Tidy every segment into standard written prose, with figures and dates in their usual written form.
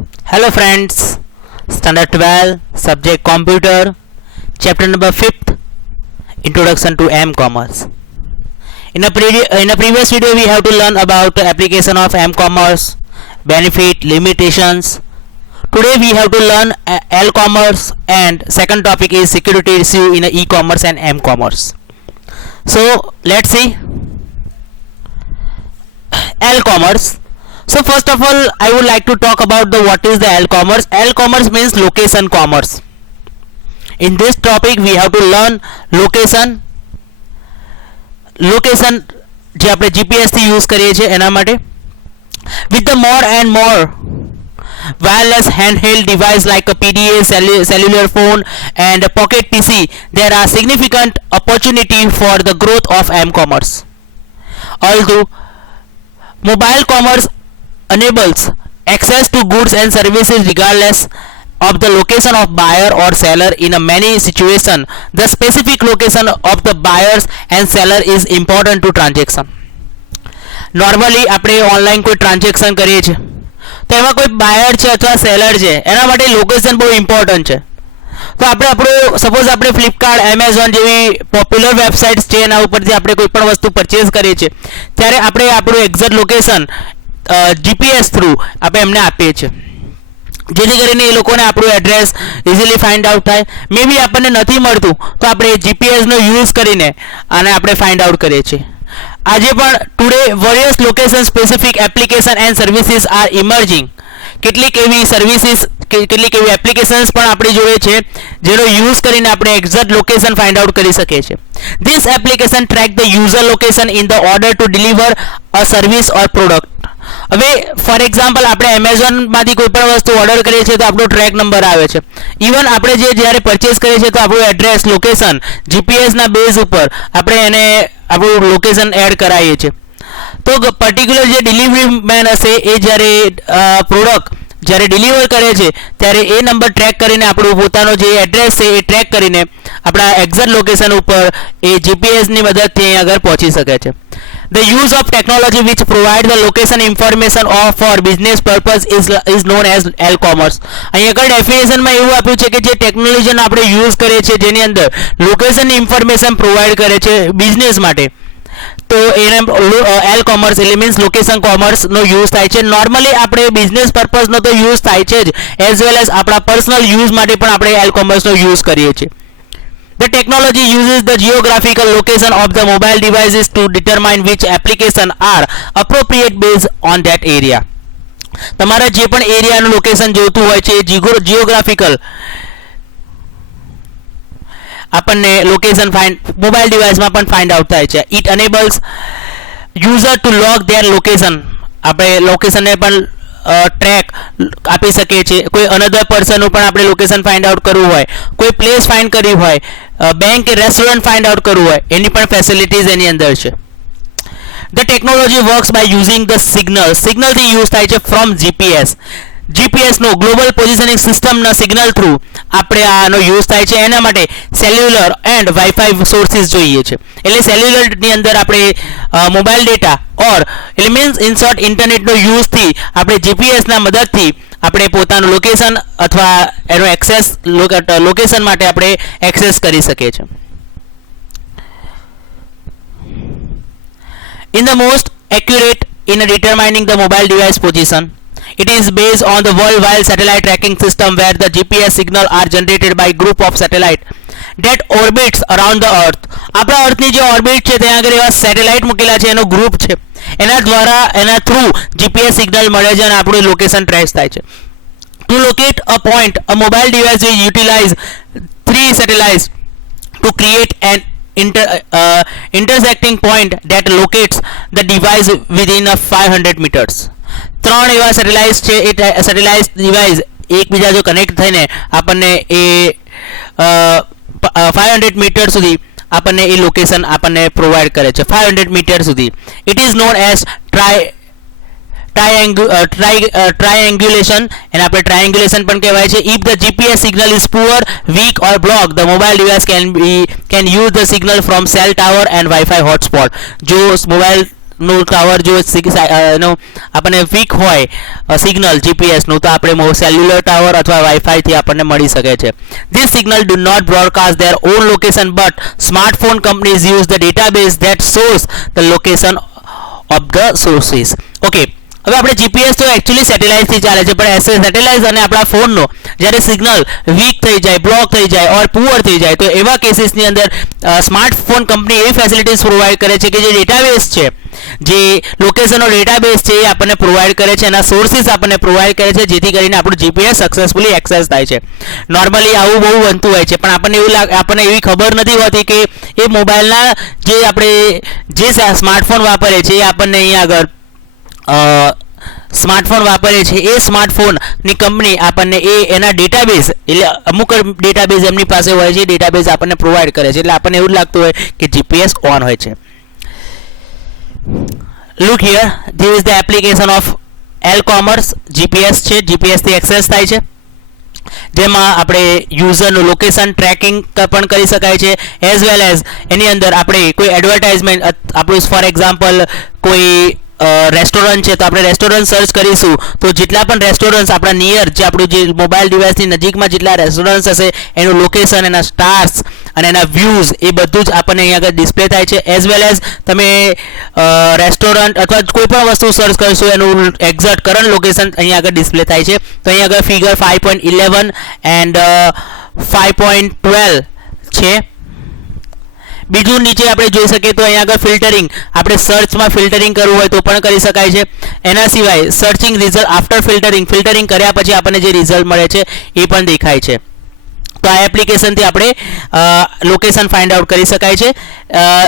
Hello friends, Standard 12, Subject Computer, Chapter number 5th, Introduction to M-Commerce. In a previous video we have to learn about the application of M-Commerce, benefit, limitations. Today we have to learn L-Commerce and second topic is security issue in e-commerce and M-Commerce. So let's see L-Commerce. So first of all, I would like to talk about what is the L-Commerce. L-Commerce means location commerce. In this topic, we have to learn location જે આપણે GPS થી use કરીએ છીએ એના માટે. With the more and more wireless handheld device like a PDA, cellular phone and a pocket PC, there are significant opportunity for the growth of M-Commerce. Although mobile commerce enables access to goods and services regardless of the location of buyer or seller. In a many situations, the specific location of the buyers and seller is important to transaction. Normally આપણે online કોઈ transaction કરીએ છીએ તો એમાં કોઈ બાયર છે અથવા seller છે એના માટે લોકેશન બહુ ઇમ્પોર્ટન્ટ છે. તો આપણે આપણું સપોઝ આપણે ફ્લિપકાર્ટ, એમેઝોન જેવી પોપ્યુલર વેબસાઇટ્સ છે એના ઉપરથી આપણે કોઈ પણ વસ્તુ પરચેઝ કરીએ છીએ ત્યારે આપણે આપણું એક્ઝેક્ટ લોકેશન જીપીએસ થ્રુ આપણે એમને આપીએ છીએ જેથી કરીને એ લોકોને આપણું એડ્રેસ ઇઝીલી ફાઇન્ડ આઉટ થાય. મે બી આપણને નથી મળતું તો આપણે જીપીએસનો યુઝ કરીને આને આપણે ફાઇન્ડ આઉટ કરીએ છીએ. આજે પણ today various location specific application and services are emerging. કેટલીક એવી સર્વિસીસ, કેટલીક એવી એપ્લિકેશન્સ પણ આપણી જોડે છે જેનો યુઝ કરીને આપણે એક્ઝેક્ટ લોકેશન ફાઇન્ડ આઉટ કરી શકીએ છીએ. This application track the user location in the order to deliver a service or product. હવે ફોર એક્ઝામ્પલ આપણે એમેઝોનમાંથી કોઈ પણ વસ્તુ ઓર્ડર કરીએ છીએ તો આપણો ટ્રેક નંબર આવે છે. ઇવન આપણે જ્યારે પરચેસ કરીએ છીએ તો આપણું એડ્રેસ, લોકેશન જીપીએસના બેઝ ઉપર આપણે એને આપણું લોકેશન એડ કરાવીએ છીએ. તો પર્ટિક્યુલર જે ડિલિવરી મેન હશે એ જ્યારે પ્રોડક્ટ જ્યારે ડિલિવર કરે છે ત્યારે એ નંબર ટ્રેક કરીને આપણું પોતાનો જે એડ્રેસ છે એ ટ્રેક કરીને આપણા એક્ઝેક્ટ લોકેશન ઉપર એ જીપીએસની મદદથી અહીં આગળ પહોંચી શકે છે. The use of technology which provide the location information for business purpose is known as L-Commerce. અહીં આગળ ડેફિનેશનમાં એવું આપ્યું છે કે જે ટેકનોલોજીનો આપણે યુઝ કરીએ છીએ જેની અંદર લોકેશનની ઇન્ફોર્મેશન પ્રોવાઈડ કરે છે બિઝનેસ માટે તો એને L-Commerce એટલે મીન્સ લોકેશન કોમર્સનો યુઝ થાય છે. નોર્મલી આપણે બિઝનેસ પર્પઝનો તો યુઝ થાય છે જ એઝ વેલ એઝ આપણા પર્સનલ યુઝ માટે પણ આપણે L-Commerceનો યુઝ કરીએ છીએ. The technology uses the geographical location of the mobile devices to determine which applications are appropriate based on that area. તમારે જે પણ એરિયાનું લોકેશન જોઈતું હોય છે જીઓગ્રાફિકલ આપણને લોકેશન મોબાઈલ ડિવાઇસમાં પણ ફાઇન્ડ આઉટ થાય છે. It enables user to log their location. આપણે લોકેશનને પણ ટ્રેક આપી શકીએ છીએ. કોઈ અનધર પર્સનનું પણ આપણે લોકેશન ફાઇન્ડ આઉટ કરવું હોય, કોઈ પ્લેસ ફાઇન્ડ કરવી હોય, બેંક કે રેસ્ટોરન્ટ ફાઇન્ડ આઉટ કરવું હોય એની પણ ફેસિલિટીઝ એની અંદર છે. The technology works by using the સિગ્નલથી યુઝ થાય છે ફ્રોમ જીપીએસ. જીપીએસનો ગ્લોબલ પોઝિશનિંગ સિસ્ટમના સિગ્નલ થ્રુ આપણે આનો યુઝ થાય છે. એના માટે સેલ્યુલર એન્ડ વાઈફાઈ સોર્સિસ જોઈએ છે. એટલે સેલ્યુલરની અંદર આપણે મોબાઈલ ડેટા ઓર એટલે મીન્સ ઇન શોર્ટ ઇન્ટરનેટનો યુઝથી આપણે જીપીએસના મદદથી આપણે પોતાનું લોકેશન અથવા એનો એક્સેસ લોકેશન માટે આપણે એક્સેસ કરી શકીએ છીએ. In the most accurate in determining the mobile device position, it is based on the worldwide satellite tracking system where the GPS signal are generated by group of satellite that orbits around the earth. આપણા અર્થની જે orbit છે ત્યાં આગળ એવા satellite મૂકેલા છે, એનો ગ્રુપ છે, એના દ્વારા એના થ્રુ જીપીએસ સિગ્નલ મળે છે અને આપણું લોકેશન ટ્રેસ થાય છે. To locate a point, a mobile device will utilize 3 satellites to create an intersecting point that locates the device within 500 meters. 3 એવા સેટેલાઇટ્સ છે. એ સેટેલાઇટ ડિવાઇસ એકબીજા જો કનેક્ટ થઈને આપણને એ 500 મીટર સુધી આપણને એ લોકેશન આપણને પ્રોવાઈડ કરે છે. 500 મીટર સુધી. It is known as triangulation and આપણે triangulation પણ કહેવાય છે. If the GPS signal is poor, weak or blocked, the mobile device can use the signal from cell tower and Wi-Fi hotspot. જો mobile નું tower જો આપણને week હોય signal જીપીએસનું, તો આપણે સેલ્યુલર ટાવર અથવા વાઈફાઈથી આપણને મળી શકે છે. This signal do not broadcast their own location, but smartphone companies use the database that source the location of the sources. Okay, હવે આપણે જીપીએસ તો એકચ્યુઅલી સેટેલાઇટથી ચાલે છે, પણ સેટેલાઇટ અને આપણા ફોનનો જ્યારે સિગ્નલ વીક થઈ જાય, બ્લોક થઈ જાય ઓર પુઅર થઈ જાય, તો એવા કેસીસની અંદર સ્માર્ટફોન કંપની એવી ફેસિલિટીઝ પ્રોવાઈડ કરે છે કે જે ડેટાબેઝ છે, જે લોકેશનનો ડેટાબેઝ છે, એ આપણને પ્રોવાઈડ કરે છે, એના સોર્સિસ આપણને પ્રોવાઈડ કરે છે, જેથી કરીને આપણું જીપીએસ સક્સેસફુલી એક્સેસ થાય છે. નોર્મલી આવું બહુ બનતું હોય છે, પણ આપણને એવી ખબર નથી હોતી કે એ મોબાઈલના જે આપણે જે સ્માર્ટફોન વાપરે છે એ આપણને અહીંયા આગળ સ્માર્ટફોન વાપરે છે, એ સ્માર્ટફોનની કંપની આપણને એના ડેટાબેઝ, એટલે અમુક ડેટાબેઝ એમની પાસે હોય છે, ડેટાબેઝ આપણને પ્રોવાઈડ કરે છે, એટલે આપણને એવું લાગતું હોય કે જીપીએસ ઓન હોય છે. Look here, this is the application of L-commerce. GPS છે, જીપીએસ થી એક્સેસ થાય છે, જેમાં આપણે યુઝરનું લોકેશન ટ્રેકિંગ પણ કરી શકાય છે, એઝ વેલ એઝ એની અંદર આપણે કોઈ એડવર્ટાઇઝમેન્ટ, આપણું ફોર એક્ઝામ્પલ કોઈ રેસ્ટોરન્ટ છે, તો આપણે રેસ્ટોરન્ટ સર્ચ કરીશું તો જેટલા પણ રેસ્ટોરન્ટ્સ આપણા નિયર, જે આપણું જે મોબાઈલ ડિવાઇસની નજીકમાં જેટલા રેસ્ટોરન્ટ્સ હશે, એનું લોકેશન, એના સ્ટાર્સ અને એના વ્યૂઝ, એ બધું જ આપણને અહીંયા આગળ ડિસ્પ્લે થાય છે. એઝ વેલ એઝ તમે રેસ્ટોરન્ટ અથવા કોઈ પણ વસ્તુ સર્ચ કરશો, એનું એક્ઝેક્ટ કરંટ લોકેશન અહીંયા આગળ ડિસ્પ્લે થાય છે. તો અહીંયા આગળ ફિગર 5.11 એન્ડ 5.12 છે. બીજું નીચે આપણે જોઈ શકીએ તો અહીંયા આગળ ફિલ્ટરિંગ, આપણે સર્ચમાં ફિલ્ટરિંગ કરવું હોય તો પણ કરી શકાય છે. એના સિવાય searching result after filtering, filtering કર્યા પછી આપણને જે રિઝલ્ટ મળે છે એ પણ દેખાય છે. તો આ એપ્લિકેશનથી આપણે લોકેશન ફાઇન્ડ આઉટ કરી શકાય છે.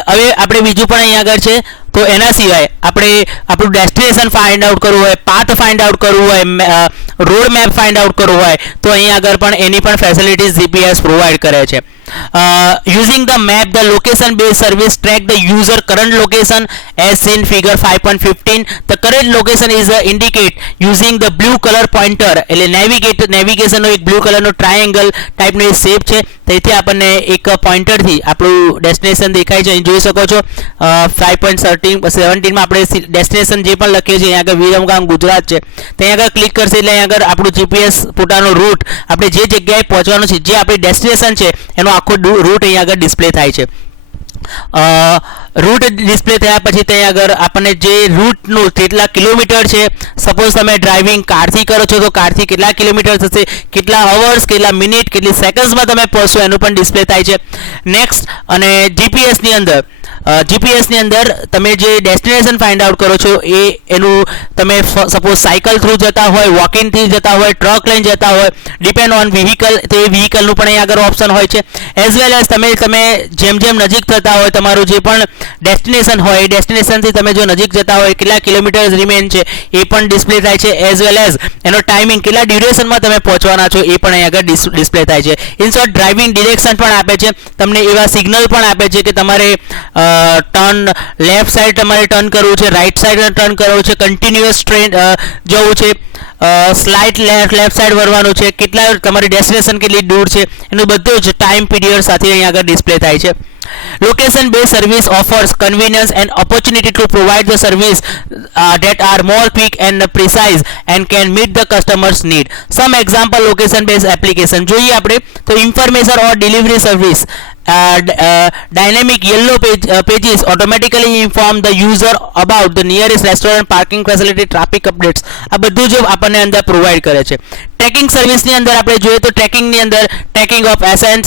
હવે આપણે બીજું પણ અહીંયા આગળ છે, તો એના સિવાય આપણે આપણું ડેસ્ટિનેશન ફાઇન્ડ આઉટ કરવું હોય, પાથ ફાઇન્ડ આઉટ કરવું હોય, રોડ મેપ ફાઇન્ડ આઉટ કરવું હોય, તો અહીંયા આગળ પણ એની પણ ફેસિલિટીઝ જીપીએસ પ્રોવાઈડ કરે છે. Using the map, the location based service track the user current location as seen figure 5.15. The current location is indicate using the blue color pointer, એટલે નેવિગેશન નો એક બ્લુ કલર નો triangle ટાઈપનો એક shape છે, તેથી આપણને એક pointer થી આપણું destination દેખાય છે. અહીં જોઈ શકો છો 5.17 માં આપણે ડેસ્ટિનેશન જે પણ લખીએ છીએ, અહીંયા આગળ વિરમગામ ગુજરાત છે, ત્યાં આગળ ક્લિક કરશે એટલે અહીંયા આગળ આપણું જીપીએસ પોતાનો રૂટ, આપણે જે જગ્યાએ પહોંચવાનું છે, જે આપણી ડેસ્ટિનેશન છે, એનો આખો રૂટ અહીંયા આગળ ડિસ્પ્લે થાય છે. રૂટ ડિસ્પ્લે થયા પછી ત્યાં આગળ આપણને જે રૂટનું કેટલા કિલોમીટર છે, સપોઝ તમે ડ્રાઇવિંગ કારથી કરો છો તો કારથી કેટલા કિલોમીટર થશે, કેટલા અવર્સ, કેટલા મિનિટ, કેટલી સેકન્ડ્સમાં તમે પહોંચશો, એનું પણ ડિસ્પ્લે થાય છે. નેક્સ્ટ, અને જીપીએસની અંદર તમે જે ડેસ્ટિનેશન ફાઇન્ડ આઉટ કરો છો એનું તમે સપોઝ સાયકલ થ્રુ જતા હોય, વોકિંગથી જતા હોય, ટ્રક લઈને જતા હોય, ડિપેન્ડ ઓન વ્હીકલ, તો એ વ્હીકલનું પણ અહીં આગળ ઓપ્શન હોય છે. એઝ વેલ એઝ તમે જેમ નજીક થતા હોય, તમારું જે પણ ડેસ્ટિનેશન હોય, એ ડેસ્ટિનેશનથી તમે જો નજીક જતા હોય, કેટલા કિલોમીટર્સ રિમેન છે એ પણ ડિસ્પ્લે થાય છે. એઝ વેલ એઝ એનો ટાઈમિંગ, કેટલા ડ્યુરેશનમાં તમે પહોંચવાના છો એ પણ અહીં આગળ ડિસ્પ્લે થાય છે. ઇન શોર્ટ, ડ્રાઇવિંગ ડિરેક્શન પણ આપે છે, તમને એવા સિગ્નલ પણ આપે છે કે તમારે ટર્ન લેફ્ટ સાઈડ તમારે ટર્ન કરવું છે, રાઈટ સાઈડ ટર્ન કરવું છે, કન્ટિન્યુઅસ ટ્રેન જવું છે, સ્લાઇટ લેફ્ટ સાઈડ વળવાનું છે, કેટલા તમારી ડેસ્ટિનેશન કેટલી દૂર છે, એનું બધું જ ટાઈમ પીરિયડ સાથે અહીં આગળ ડિસ્પ્લે થાય છે. Location based service offers convenience and opportunity to provide the service that are more quick and precise and can meet the customer's need. Some example location based application જોઈએ આપણે તો information or delivery service. Dynamic yellow pages automatically inform the user about the nearest restaurant, parking facility, traffic updates. આ બધું જ આપણને અંદર provide કરે છે. ટ્રેકિંગ સર્વિસની અંદર આપણે જોઈએ તો ટ્રેકિંગની અંદર tracking of essence,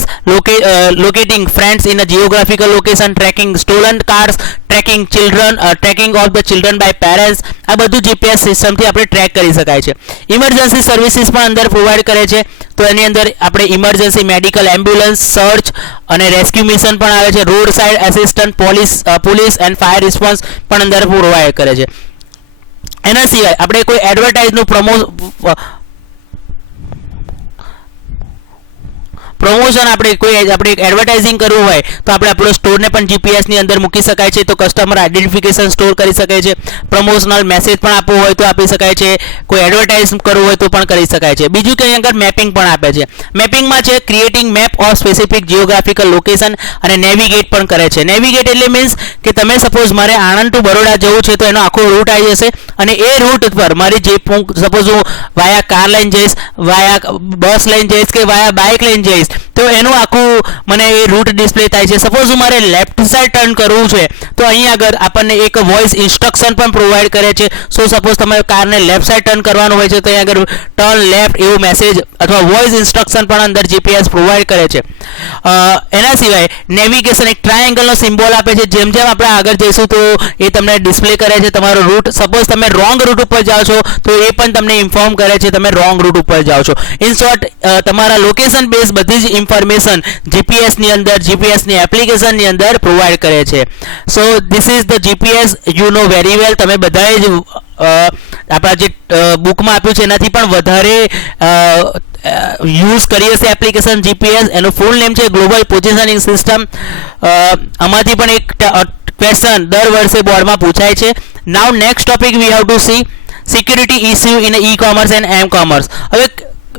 locating friends in a geographical location, tracking stolen cars, tracking children, tracking of the children by parents, આ બધું જીપીએસ સિસ્ટમથી આપણે ટ્રેક કરી શકાય છે. ઇમરજન્સી સર્વિસીસ પણ અંદર પ્રોવાઈડ કરે છે, તો એની અંદર આપણે ઇમરજન્સી મેડિકલ, એમ્બ્યુલન્સ, સર્ચ અને રેસ્ક્યુ મિશન પણ આવે છે. Road side assistant, police and fire response પણ અંદર પ્રોવાઈડ કરે છે. એના સિવાય આપણે કોઈ પ્રમોશન આપણે એડવર્ટાઇઝિંગ કરવું હોય તો આપણે આપણો સ્ટોરને પણ જીપીએસ ની અંદર મૂકી શકાય છે, તો કસ્ટમર આઇડેન્ટિફિકેશન સ્ટોર કરી શકાય છે, પ્રમોશનલ મેસેજ પણ આપવો હોય તો આપી શકાય છે, કોઈ એડવર્ટાઇઝ કરવું હોય તો પણ કરી શકાય છે. બીજું કે અહીં આગળ મેપિંગ પણ આપે છે. મેપિંગમાં છે creating map of specific geographical location અને નેવિગેટ પણ કરે છે. નેવિગેટ એટલે મીન્સ કે તમે સપોઝ મારે આણંદ ટુ બરોડા જવું છે તો એનો આખો રૂટ આવી જશે અને એ રૂટ પર મારી જે સપોઝ હું વાયા કાર લઈને જઈશ, વાયા બસ લઈને જઈશ કે વાયા બાઇક લઈને જઈશ તો એનું આખું મને એ રૂટ ડિસ્પ્લે થાય છે. સપોઝ હું મારે લેફ્ટ સાઈડ ટર્ન કરવું છે તો અહીં આગળ આપણને એક વોઇસ ઇન્સ્ટ્રક્શન પણ પ્રોવાઈડ કરે છે. સો સપોઝ તમારે કારને લેફ્ટ સાઈડ ટર્ન કરવાનું હોય છે તો અહીં આગળ ટર્ન લેફ્ટ એવું મેસેજ અથવા વોઇસ ઇન્સ્ટ્રક્શન પણ અંદર જીપીએસ પ્રોવાઈડ કરે છે. એના સિવાય નેવિગેશન એક ટ્રાયેંગલનો સિમ્બોલ આપે છે. જેમ જેમ આપણે આગળ જઈશું તો એ તમને ડિસ્પ્લે કરે છે તમારો રૂટ. સપોઝ તમે રોંગ રૂટ ઉપર જાઓ છો તો એ પણ તમને ઇન્ફોર્મ કરે છે તમે રોંગ રૂટ ઉપર જાઓ છો. ઇન શોર્ટ તમારા લોકેશન બેઝ બધી જ ઇન્ફોર્મેશન જીપીએસ ની અંદર, જીપીએસ ની એપ્લિકેશન ની અંદર પ્રોવાઈડ કરે છે. So this is the GPS, you know very well. તમે બધાએ જ આપણા જે બુકમાં આપ્યું છે એનાથી પણ વધારે યુઝ કરી હશે એપ્લિકેશન જીપીએસ. એનું ફૂલ નેમ છે ગ્લોબલ પોઝિશનિંગ સિસ્ટમ. આમાંથી પણ એક ક્વેશ્ચન દર વર્ષે બોર્ડમાં પૂછાય છે. Now next topic we have to see security issue in e commerce and m commerce. હવે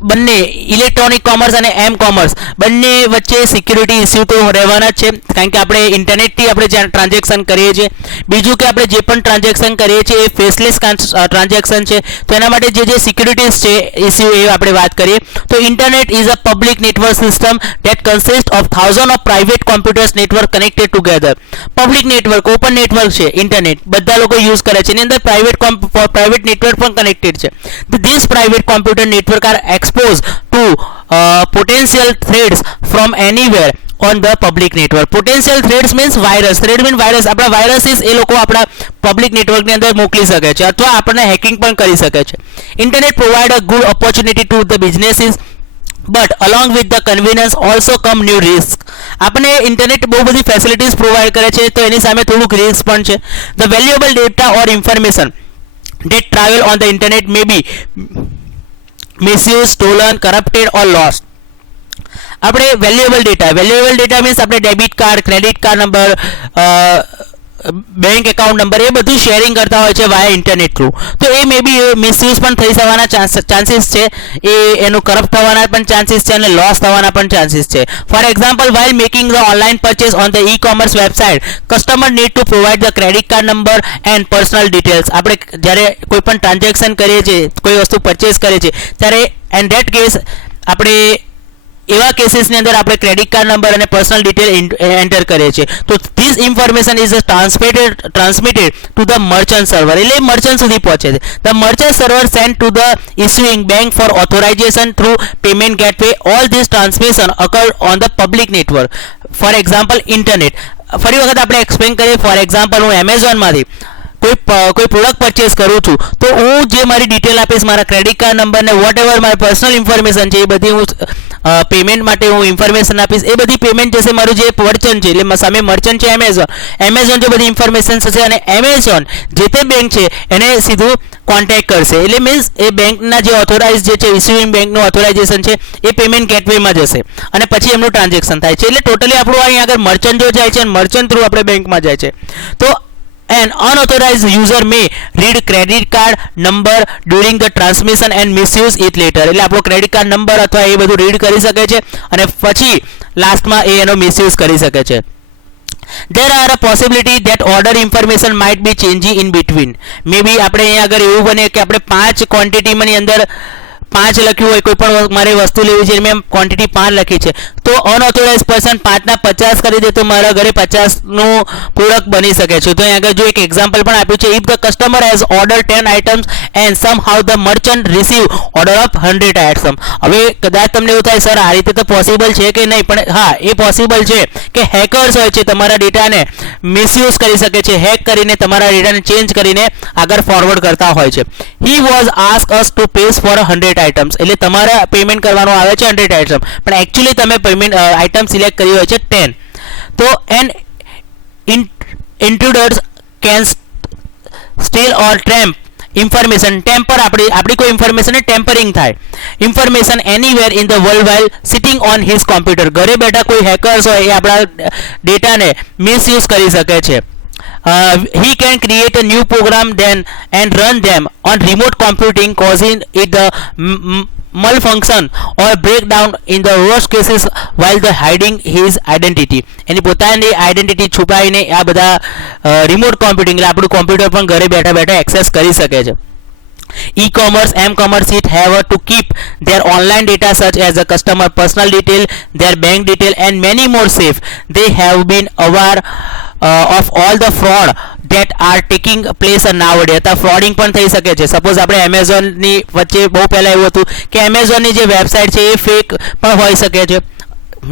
બંને ઇલેક્ટ્રોનિક કોમર્સ અને એમ કોમર્સ બંને વચ્ચે સિક્યુરિટી ઇસ્યુ તો રહેવાના જ છે, કારણ કે આપણે ઇન્ટરનેટથી આપણે જ્યાં ટ્રાન્ઝેક્શન કરીએ છીએ. બીજું કે આપણે જે પણ ટ્રાન્ઝેક્શન કરીએ છીએ એ ફેસલેસ ટ્રાન્ઝેક્શન છે, તો એના માટે જે સિક્યુરિટીઝ છે ઇસ્યુ એ આપણે વાત કરીએ તો internet is a public network system that consist of thousand of private computers network connected together. Public network, open network છે ઇન્ટરનેટ, બધા લોકો યુઝ કરે છે. એની અંદર પ્રાઇવેટ નેટવર્ક પણ કનેક્ટેડ છે. This private computer network are exposed to potential threats from anywhere on the public network. Potential threats means virus. Threat means virus. આપણા viruses એ લોકો આપણા પબ્લિક નેટવર્કની અંદર મોકલી શકે છે અથવા આપણને હેકિંગ પણ કરી શકે છે. Internet provide a good opportunity to the businesses but along with the convenience also come new risk. આપણે ઇન્ટરનેટ બહુ બધી ફેસિલિટીઝ પ્રોવાઈડ કરે છે તો એની સામે થોડુંક રિસ્ક પણ છે. The valuable data or information that travel on the internet may be misused, stolen, corrupted or lost. આપણે વેલ્યુએબલ ડેટા મીન્સ આપણે debit card, credit card number, bank account number એ બધું શેરિંગ કરતા હોય છે વાયા ઇન્ટરનેટ થ્રુ, તો એ મે બી misuse પણ થઈ જવાના ચાન્સીસ છે. એનું કરપ્ટ થવાના પણ ચાન્સીસ છે અને લોસ થવાના પણ ચાન્સીસ છે. For example, while making the online purchase on the e-commerce website, customer need to provide the credit card number and personal details. આપણે જ્યારે કોઈ પણ ટ્રાન્ઝેક્શન કરીએ છીએ, કોઈ વસ્તુ પરચેસ કરીએ છીએ ત્યારે એન્ડ ધેટ કેસ આપણે એવા કેસીસની અંદર આપણે ક્રેડિટ કાર્ડ નંબર અને પર્સનલ ડિટેલ એન્ટર કરીએ છીએ તો this information is transmitted to the merchant server. એટલે મર્ચન્ટ સુધી પહોંચે છે. The merchant server send to the issuing bank for authorization through payment gateway. All this transmission occur on the public network. For example internet. ફરી વખત આપણે explain કરીએ. For example હું એમેઝોનમાંથી કોઈ પ્રોડક્ટ પરચેસ કરું છું તો હું જે મારી ડિટેલ આપીશ, મારા ક્રેડિટ કાર્ડ નંબર ને વોટ એવર મારી પર્સનલ ઇન્ફોર્મેશન છે એ બધી હું પેમેન્ટ માટે હું ઇન્ફોર્મેશન આપીશ. એ બધી પેમેન્ટ જશે મારું જે મર્ચન્ટ છે, એટલે સામે મર્ચન્ટ છે એમેઝોન જે બધી ઇન્ફોર્મેશન હશે અને એમેઝોન જે તે બેંક છે એને સીધું કોન્ટેક્ટ કરશે. એટલે મીન્સ એ બેંકના જે ઓથોરાઇઝ જે છે ઇસ્યુઇંગ બેંકનું ઓથોરાઇઝેશન છે એ પેમેન્ટ ગેટવેમાં જશે અને પછી એમનું ટ્રાન્ઝેક્શન થાય છે. એટલે ટોટલી આપણું અહીં આગળ મર્ચન્ટ જો જાય છે અને મર્ચન્ટ થ્રુ આપણે બેંકમાં જાય છે. તો an unauthorized user may read credit card number during the transmission and misuse it later. એટલે આપણો ક્રેડિટ કાર્ડ નંબર અથવા એ બધું રીડ કરી શકે છે અને પછી લાસ્ટમાં એ એનો મિસયુઝ કરી શકે છે. There are a possibility that order information might be changing in between. maybe આપણે અહીંયા આગળ એવું બને કે આપણે 5 ક્વોન્ટિટીમાંની અંદર 5 લખ્યું હોય, કોઈ પણ મારે વસ્તુ લેવી છે મેં ક્વોન્ટિટી 5 લખી છે તો અનઓથોરાઇઝ પર્સન 5 ના 50 કરી દે તો મારા ઘરે 50 નું પ્રોડક્ટ બની શકે છે. તો અહીં આગળ જો એક એક્ઝામ્પલ પણ આપ્યું છે. If the customer has order 10 items and sum how the merchant receive order of 100 item. હવે કદાચ તમને એવું થાય સર આ રીતે તો પોસિબલ છે કે નહીં, પણ હા એ પોસિબલ છે કે હેકર્સ હોય છે તમારા ડેટાને મિસયુઝ કરી શકે છે, હેક કરીને તમારા ડેટાને ચેન્જ કરીને આગળ ફોરવર્ડ કરતા હોય છે. He was ask us to pay for 100 items. એટલે તમારે પેમેન્ટ કરવાનું આવે છે 100 આઇટમ, પણ એકચ્યુઅલી તમે પેમેન્ટ આઇટમ સિલેક્ટ કરી હોય છે 10. તો an intruders can steal or tramp information tamper આપણી કોઈ ઇન્ફોર્મેશન ટેમ્પરિંગ થાય information anywhere in the world while sitting on his computer ઘરે બેઠા કોઈ હેકર્સ હોય એ આપણા ડેટાને મિસયુઝ કરી શકે છે he can create a new program then and run them on remote computing causing it the malfunction or breakdown in the worst cases while the hiding his identity એની પોતાની આઈડેન્ટિટી છુપાઈને આ બધા remote computing એટલે આપણું computer પણ ઘરે બેઠા બેઠા access કરી શકે છે e-commerce m-commerce it have to keep their online data such as the customer personal detail their bank detail and many more safe they have been aware of all the fraud that are taking place nowadays आता ફ્રોડિંગ પણ થઈ શકે છે suppose આપણે Amazon ની વચ્ચે બહુ પહેલા એવું હતું કે એમેઝોન ની જે વેબસાઇટ છે એ ફેક પણ હોઈ શકે છે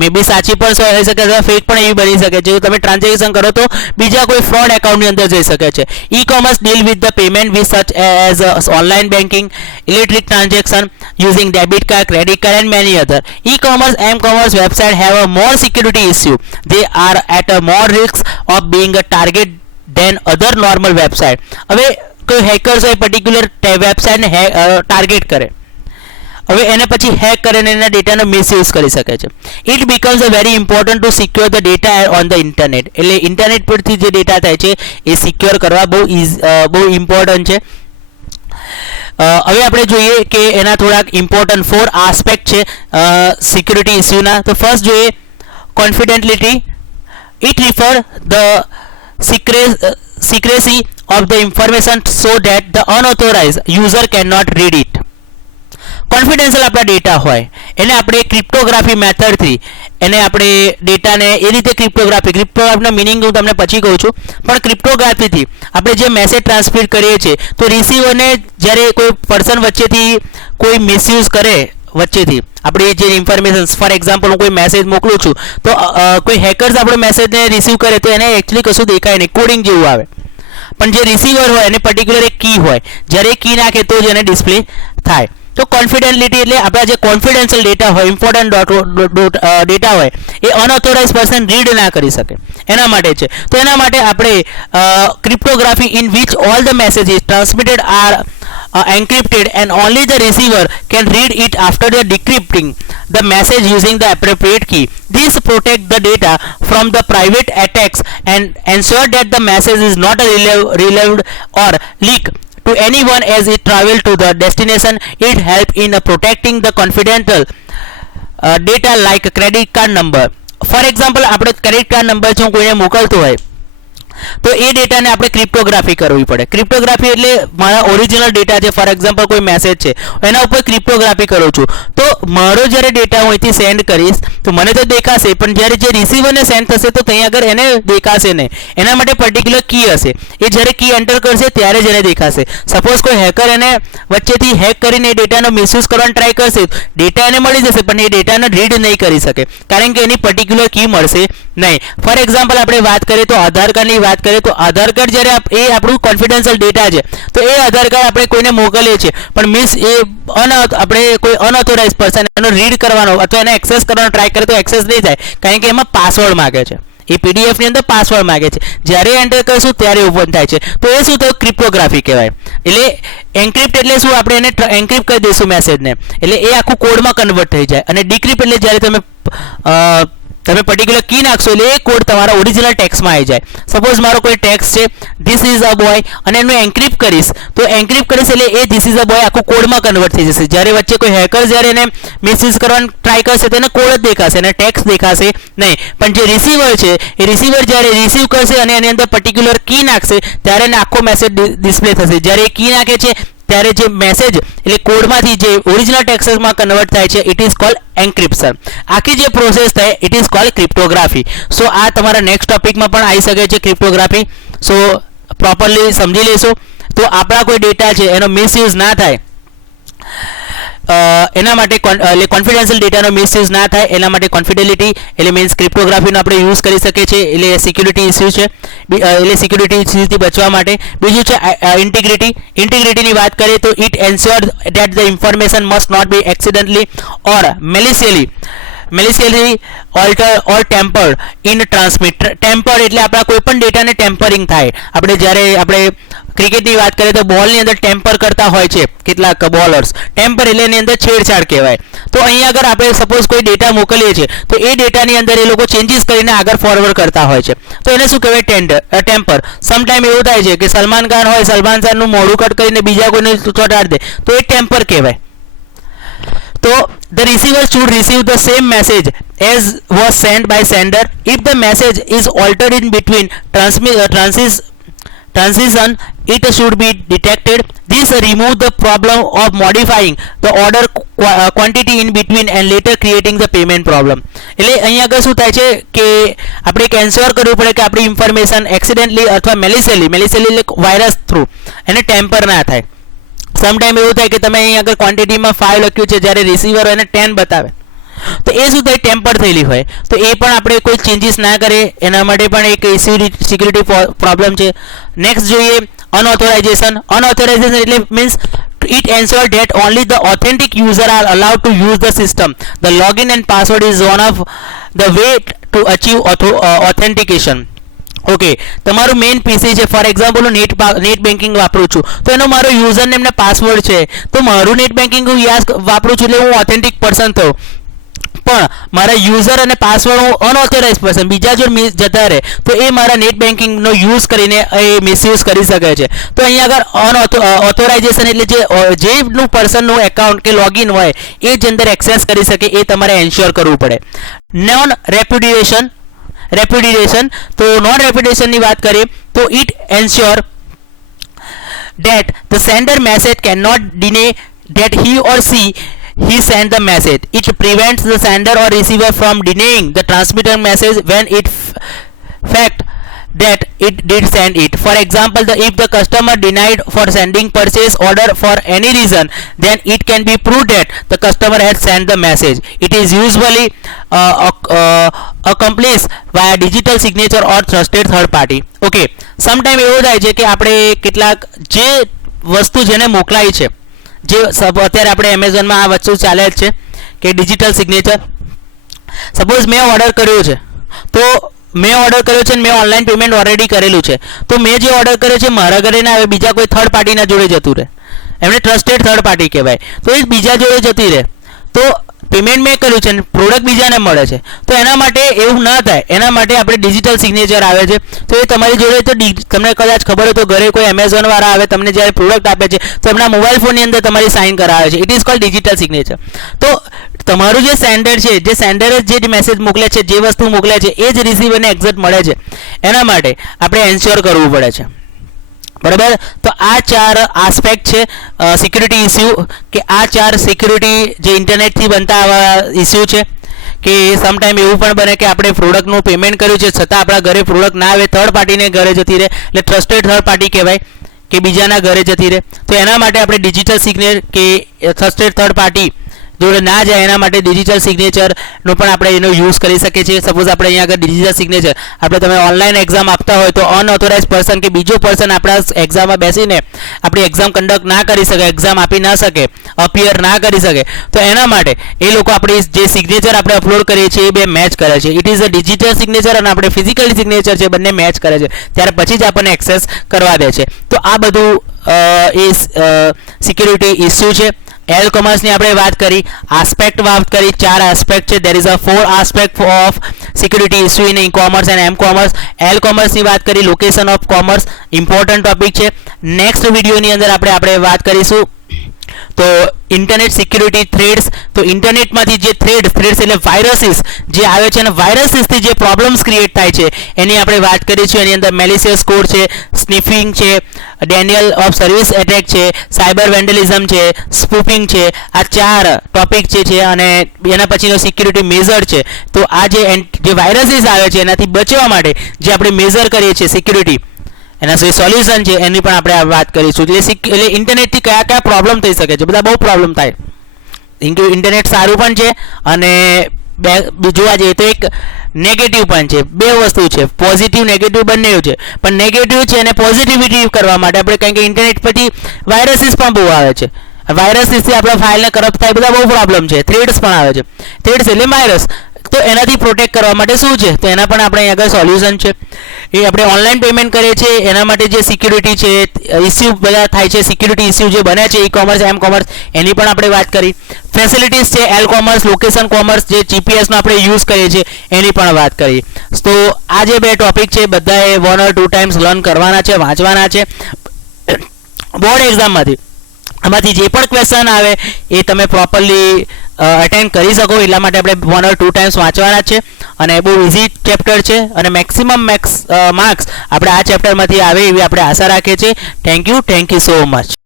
મે બી સાચી પણ હોઈ શકે છે ફેક પણ એવી બની શકે છે જો તમે ટ્રાન્ઝેક્શન કરો તો બીજા કોઈ ફ્રોડ એકાઉન્ટ ની અંદર જઈ શકે છે e-commerce deal with the payment with such as online banking electric transaction using debit card credit card and many other e-commerce m-commerce website have a more security issue they are at a more risk of being a target than other normal website હવે કોઈ hackers હોય particular website ને target કરે હવે એને પછી hack કરીને એના ડેટાનો મિસયુઝ કરી શકે છે it becomes a very important to secure the data on the internet એટલે ઇન્ટરનેટ પરથી જે ડેટા થાય છે એ સિક્યોર કરવા બહુ ઇમ્પોર્ટન્ટ છે હવે આપણે જોઈએ કે એના થોડાક ઇમ્પોર્ટન્ટ 4 આસ્પેક્ટ છે સિક્યુરિટી ઇસ્યુના તો ફર્સ્ટ જોઈએ confidentiality it refer the secrecy of the information so that the unauthorized user cannot read it confidential આપણા ડેટા હોય એને આપણે ક્રિપ્ટોગ્રાફી મેથડથી એને આપણે ડેટાને એ રીતે ક્રિપ્ટોગ્રાફીનો મિનિંગ હું તમને પછી કહું છું પણ ક્રિપ્ટોગ્રાફીથી આપણે જે મેસેજ ટ્રાન્સમિટ કરીએ છીએ તો રિસીવરને જ્યારે કોઈ પર્સન વચ્ચેથી કોઈ મિસયુઝ કરે વચ્ચેથી આપણી જે ઇન્ફોર્મેશન ફોર એક્ઝામ્પલ હું કોઈ મેસેજ મોકલું છું તો કોઈ હેકર્સ આપણો મેસેજને રિસીવ કરે તો એને એકચ્યુઅલી કશું દેખાય નહીં કોડિંગ જેવું આવે પણ જે રિસીવર હોય એને પર્ટિક્યુલર એક કી હોય જ્યારે એ કી નાખે તો જ એને ડિસ્પ્લે થાય તો કોન્ફિડેન્ટિલિટી એટલે આપણા જે કોન્ફિડેન્શિયલ ડેટા હોય ઇમ્પોર્ટન્ટ ડેટા હોય એ અનઓથોરાઇઝ પર્સન રીડ ના કરી શકે એના માટે છે તો એના માટે આપણે cryptography in which all the messages transmitted are encrypted and only the receiver can read it after the decrypting the message using the appropriate key. This protects the data from the private attacks and ensure that the message is not relayed or leaked to anyone as it travel to the destination. It helps in protecting the confidential data like credit card number. For example, આપણે credit card number જો કોઈને મોકલતો હોય તો એ ડેટાને આપણે cryptography કરવી પડે cryptography એટલે મારા ઓરિજિનલ ડેટા છે ફોર એક્ઝામ્પલ કોઈ મેસેજ છે એના ઉપર ક્રિપ્ટોગ્રાફી કરું છું તો મારો જ્યારે ડેટા હું અહીંથી સેન્ડ કરીશ તો મને તો દેખાશે પણ જ્યારે જે રિસીવરને સેન્ડ થશે તો ત્યાં આગળ એને દેખાશે નહીં એના માટે પર્ટિક્યુલર કી હશે એ જ્યારે કી એન્ટર કરશે ત્યારે જ એને દેખાશે સપોઝ કોઈ હેકર એને વચ્ચેથી હેક કરીને એ ડેટાનો મિસયુઝ કરવાનો ટ્રાય કરશે ડેટા એને મળી જશે પણ એ ડેટાને રીડ નહીં કરી શકે કારણ કે એની પર્ટિક્યુલર કી મળશે નહીં ફોર એક્ઝામ્પલ આપણે વાત કરીએ તો આધાર કાર્ડની વાત કરીએ તો આધાર કાર્ડ જ્યારે એ આપણું કોન્ફિડેન્શિયલ ડેટા છે તો એ આધાર કાર્ડ આપણે કોઈને મોકલીએ છીએ પણ મિસ એ આપણે કોઈ અનઓથોરાઇઝ પર્સન એનો રીડ કરવાનો અથવા એને એક્સેસ કરવાનો ટ્રાય કરે તો એક્સેસ નહીં થાય કારણ કે એમાં પાસવર્ડ માગે છે એ પીડીએફ ની અંદર પાસવર્ડ માગે છે જ્યારે એન્ટર કરશું ત્યારે ઓપન થાય છે તો એ શું થયું ક્રિપ્ટોગ્રાફી કહેવાય એટલે એન્ક્રિપ્ટ એટલે શું આપણે એને એન્ક્રિપ્ટ કરી દઈશું મેસેજને એટલે એ આખું કોડમાં કન્વર્ટ થઈ જાય અને ડિક્રિપ્ટ એટલે જ્યારે તમે પર્ટિક્યુલર કી નાખશો એટલે એ કોડ તમારા ઓરિજિનલ ટેક્સ્ટમાં આવી જાય સપોઝ મારો કોઈ ટેક્સ્ટ છે ધીસ ઇઝ અ બોય અને એનું એન્ક્રિપ્ટ કરીશ તો એન્ક્રિપ્ટ કરીશ એટલે એ ધીસ ઇઝ અ બોય આખું કોડમાં કન્વર્ટ થઈ જશે જ્યારે વચ્ચે કોઈ હેકર જ્યારે એને મિસયુઝ કરવાનો ટ્રાય કરશે તો એને કોડ જ દેખાશે અને ટેક્સ્ટ દેખાશે નહીં પણ જે રિસીવર છે એ રિસીવર જ્યારે રિસીવ કરશે અને એની અંદર પર્ટિક્યુલર કી નાખશે ત્યારે એને આખો મેસેજ ડિસ્પ્લે થશે જ્યારે એ કી નાખે છે ત્યારે જે મેસેજ એટલે કોડમાંથી જે ઓરિજિનલ ટેક્સ્ટમાં કન્વર્ટ થાય છે ઇટ ઇઝ કોલ્ડ એન્ક્રિપ્શન આખી જે પ્રોસેસ થાય ઇટ ઇઝ કોલ્ડ ક્રિપ્ટોગ્રાફી સો આ તમારા નેક્સ્ટ ટોપિકમાં પણ આવી શકે છે ક્રિપ્ટોગ્રાફી સો પ્રોપરલી સમજી લેશો તો આપણા કોઈ ડેટા છે એનો મિસયુઝ ના થાય એના માટે કોન્ફિડેન્શિયલ ડેટાનો મિસયુઝ ના થાય એના માટે કોન્ફિડેલિટી એટલે મીન્સ ક્રિપ્ટોગ્રાફીનો આપણે યુઝ કરી શકીએ છીએ એટલે સિક્યુરિટી ઇસ્યુ છે એટલે સિક્યુરિટી ઇસ્યુથી બચવા માટે બીજું છે ઇન્ટિગ્રિટીની વાત કરીએ તો it ensure that the information must not be accidentally or maliciously alter or tampered in transmit tampered એટલે આપણા કોઈ પણ ડેટાને ટેમ્પરિંગ થાય આપણે જ્યારે આપણે ક્રિકેટની વાત કરીએ તો બોલની અંદર ટેમ્પર કરતા હોય છે કેટલાક બોલર્સ. ટેમ્પર એટલે એની અંદર છેડછાડ કહેવાય. તો અહીંયા આગળ આપણે સપોઝ કોઈ ડેટા મોકલીએ છીએ તો એ ડેટાની અંદર એ લોકો ચેન્જીસ કરીને આગળ ફોરવર્ડ કરતા હોય છે, તો એને શું કહેવાય? ટેમ્પર. સમટાઈમ એવું થાય છે કે સલમાન ખાન હોય, સલમાન ખાનનું મોઢું કટ કરીને બીજા કોઈને ચોંટાડી દે તો એ ટેમ્પર કહેવાય. તો the receiver should receive the same message as was sent by sender. If the message is altered in between transition, it should be detected. This remove the problem of modifying the order quantity in between and later creating the payment problem. એટલે અહીંયા આગળ શું થાય છે કે આપણે એક ensure કરવું પડે કે આપણી ઇન્ફોર્મેશન એક્સિડેન્ટલી અથવા મેલિસલી એટલે વાયરસ થ્રુ એને ટેમ્પર ના થાય. સમટાઈમ એવું થાય કે તમે અહીં આગળ ક્વોન્ટિટીમાં 5 લખ્યું છે, જ્યારે રિસીવર એને 10 બતાવે તો એ શું થાય? ટેમ્પર થયેલી હોય. તો એ પણ આપણે કોઈ ચેન્જીસ ના કરીએ એના માટે પણ એક સિક્યુરિટી પ્રોબ્લેમ છે. નેક્સ્ટ જોઈએ અનઓથોરાઇઝેશન. અનઓથોરાઇઝેશન એટલે means it ensures that only the authentic user are allowed to use the system. The login and password is one of the way to achieve authentication. Okay, તમારું મેઇન પીસી છે, for example હું net banking વાપરું છું તો એનો મારો user name ને password છે, તો મારું નેટ બેન્કિંગ હું વાપરું છું એટલે હું ઓથેન્ટિક પર્સન થયો. પણ મારા યુઝર અને પાસવર્ડ હું અનઓથોરાઇઝ પર્સન બીજા જો જતા રહે તો એ મારા નેટ બેન્કિંગનો યુઝ કરીને એ મિસયુઝ કરી શકે છે. તો અહીંયા આગળ ઓથોરાઇઝેશન એટલે જેનું પર્સનનું એકાઉન્ટ કે લોગિન હોય એ જ અંદર એક્સેસ કરી શકે એ તમારે એન્શ્યોર કરવું પડે. નોન રેપ્યુડિએશન. તો નોન રેપ્યુટેશનની વાત કરીએ તો it ensure that the sender message cannot deny that he or he sent the message. It prevents the sender or receiver from denying the transmitter message when it fact that it did send it. For example, if the customer denied for sending purchase order for any reason, then it can be proved that the customer has sent the message. It is usually accomplished via digital signature or trusted third party. Okay, sometime એવું થાય છે કે આપણે કેટલાક જે વસ્તુ જેને મોકલાઈ છે, જે અત્યારે આપણે એમેઝોનમાં આ વસ્તુ ચાલે જ છે કે ડિજિટલ સિગ્નેચર. સપોઝ મેં ઓર્ડર કર્યો છે તો મેં ઓર્ડર કર્યો છે ને મેં ઓનલાઈન પેમેન્ટ ઓલરેડી કરેલું છે, તો મેં જે ઓર્ડર કર્યો છે મારા ઘરે ના આવે, બીજા કોઈ થર્ડ પાર્ટીના જોડે જતું રહે, એમને ટ્રસ્ટેડ થર્ડ પાર્ટી કહેવાય. તો એ બીજા જોડે જતી રહે તો પેમેન્ટ મેં કર્યું છે ને પ્રોડક્ટ બીજાને મળે છે, તો એના માટે એવું ના થાય એના માટે આપણે ડિજિટલ સિગ્નેચર આવે છે. તો એ તમારી જોડે તો તમને કદાચ ખબર હોય તો ઘરે કોઈ એમેઝોન વાળા આવે તમને જ્યારે પ્રોડક્ટ આપે છે તો એમના મોબાઈલ ફોનની અંદર તમારી સાઇન કરાવે છે. It is called digital signature. તો તમારું જે સેન્ડર છે, જે સેન્ડરે જે મેસેજ મોકલે છે, જે વસ્તુ મોકલે છે એ જ રિસીવરને એક્ઝેક્ટ મળે છે, એના માટે આપણે એન્શ્યોર કરવું પડે છે. બરાબર. તો આ 4 આસ્પેક્ટ છે સિક્યુરિટી ઇસ્યુ, કે આ 4 સિક્યુરિટી જે ઇન્ટરનેટથી બનતા આવા ઇસ્યુ છે કે સમટાઈમ એવું પણ બને કે આપણે પ્રોડક્ટનું પેમેન્ટ કર્યું છે છતાં આપણા ઘરે પ્રોડક્ટ ના આવે, થર્ડ પાર્ટીને ઘરે જતી રહે, એટલે ટ્રસ્ટેડ થર્ડ પાર્ટી કહેવાય કે બીજાના ઘરે જતી રહે. તો એના માટે આપણે ડિજિટલ સિગ્નેચર કે ટ્રસ્ટેડ થર્ડ પાર્ટી જોડે ના જાય એના માટે ડિજિટલ સિગ્નેચરનો પણ આપણે એનો યુઝ કરી શકીએ છીએ. સપોઝ આપણે અહીંયા આગળ ડિજિટલ સિગ્નેચર આપણે તમે ઓનલાઈન એક્ઝામ આપતા હોય તો અનઓથોરાઇઝ પર્સન કે બીજો પર્સન આપણા એક્ઝામમાં બેસીને આપણી એક્ઝામ કન્ડક્ટ ના કરી શકે, એક્ઝામ આપી ના શકે, અપિયર ના કરી શકે, તો એના માટે એ લોકો આપણી જે સિગ્નેચર આપણે અપલોડ કરીએ છીએ એ બે મેચ કરે છે. It is a digital signature અને આપણે ફિઝિકલ સિગ્નેચર છે બંને મેચ કરે છે, ત્યારે પછી જ આપણને એક્સેસ કરવા દે છે. તો આ બધું એ સિક્યુરિટી ઇસ્યુ છે. એલ કોમર્સની આપણે વાત કરી, આસ્પેક્ટ વાત કરી, 4 આસ્પેક્ટ છે. There is a 4 aspect of security issue in e commerce and m commerce. L કોમર્સની વાત કરી, location of commerce, important topic છે. નેક્સ્ટ વિડીયોની અંદર આપણે વાત કરીશું તો ઇન્ટરનેટ સિક્યુરિટી થ્રેડ્સ. તો ઇન્ટરનેટમાંથી જે થ્રેડ્સ એટલે વાયરસીસ જે આવે છે અને વાયરસીસથી જે પ્રોબ્લેમ્સ ક્રિએટ થાય છે એની આપણે વાત કરીશું. એની અંદર મેલિશિયસ કોડ છે, સ્નિફિંગ છે, ડેનિયલ ઓફ સર્વિસ એટેક છે, સાયબર વેન્ડલિઝમ છે, સ્પૂફિંગ છે. આ 4 ટોપિક છે અને એના પછીનો સિક્યુરિટી મેઝર છે. તો આ જે વાયરસીસ આવે છે એનાથી બચવા માટે જે આપણે મેઝર કરીએ છીએ સિક્યુરિટી, એના જે સોલ્યુશન છે એની પણ આપણે વાત કરીશું. એટલે ઇન્ટરનેટથી કયા કયા પ્રોબ્લેમ થઈ શકે છે, બધા બહુ પ્રોબ્લેમ થાય. ઇન્ટરનેટ સારું પણ છે અને જોવા જઈએ તો એક નેગેટિવ પણ છે. બે વસ્તુ છે, પોઝિટિવ નેગેટિવ બંને છે. પણ નેગેટિવ છે અને પોઝિટિવિટી કરવા માટે આપણે કારણ કે ઇન્ટરનેટ પછી વાયરસીસ પણ બહુ આવે છે. વાયરસીસથી આપણા ફાઇલને કરપ્ટ થાય, બધા બહુ પ્રોબ્લેમ છે. થ્રેડ્સ પણ આવે છે. થ્રેડ્સ એટલે વાયરસ. તો એનાથી પ્રોટેક્ટ કરવા માટે શું છે તો એના પણ આપણે અહીં આગળ સોલ્યુશન છે. એ આપણે ઓનલાઈન પેમેન્ટ કરીએ છીએ એના માટે જે સિક્યુરિટી છે, ઇસ્યુ બધા થાય છે, સિક્યુરિટી ઇસ્યુ જે બને છે ઈ-કોમર્સ એમ-કોમર્સ એની પણ આપણે વાત કરી. ફેસિલિટીઝ છે એલ કોમર્સ, લોકેશન કોમર્સ, જે જીપીએસનો આપણે યુઝ કરીએ છીએ એની પણ વાત કરી. તો આ જે બે ટોપિક છે બધાએ 1 or 2 ટાઈમ્સ લર્ન કરવાના છે, વાંચવાના છે બોર્ડ એક્ઝામમાંથી. આમાંથી જે પણ ક્વેશ્ચન આવે એ તમે પ્રોપરલી અટેન્ડ કરી શકો એટલા માટે આપણે 1 or 2 ટાઈમ્સ વાંચવાના છે. અને બહુ ઇઝી ચેપ્ટર છે અને મેક્સિમમ માર્ક્સ આપણે આ ચેપ્ટરમાંથી આવે એવી આપણે આશા રાખીએ છીએ. Thank you so much.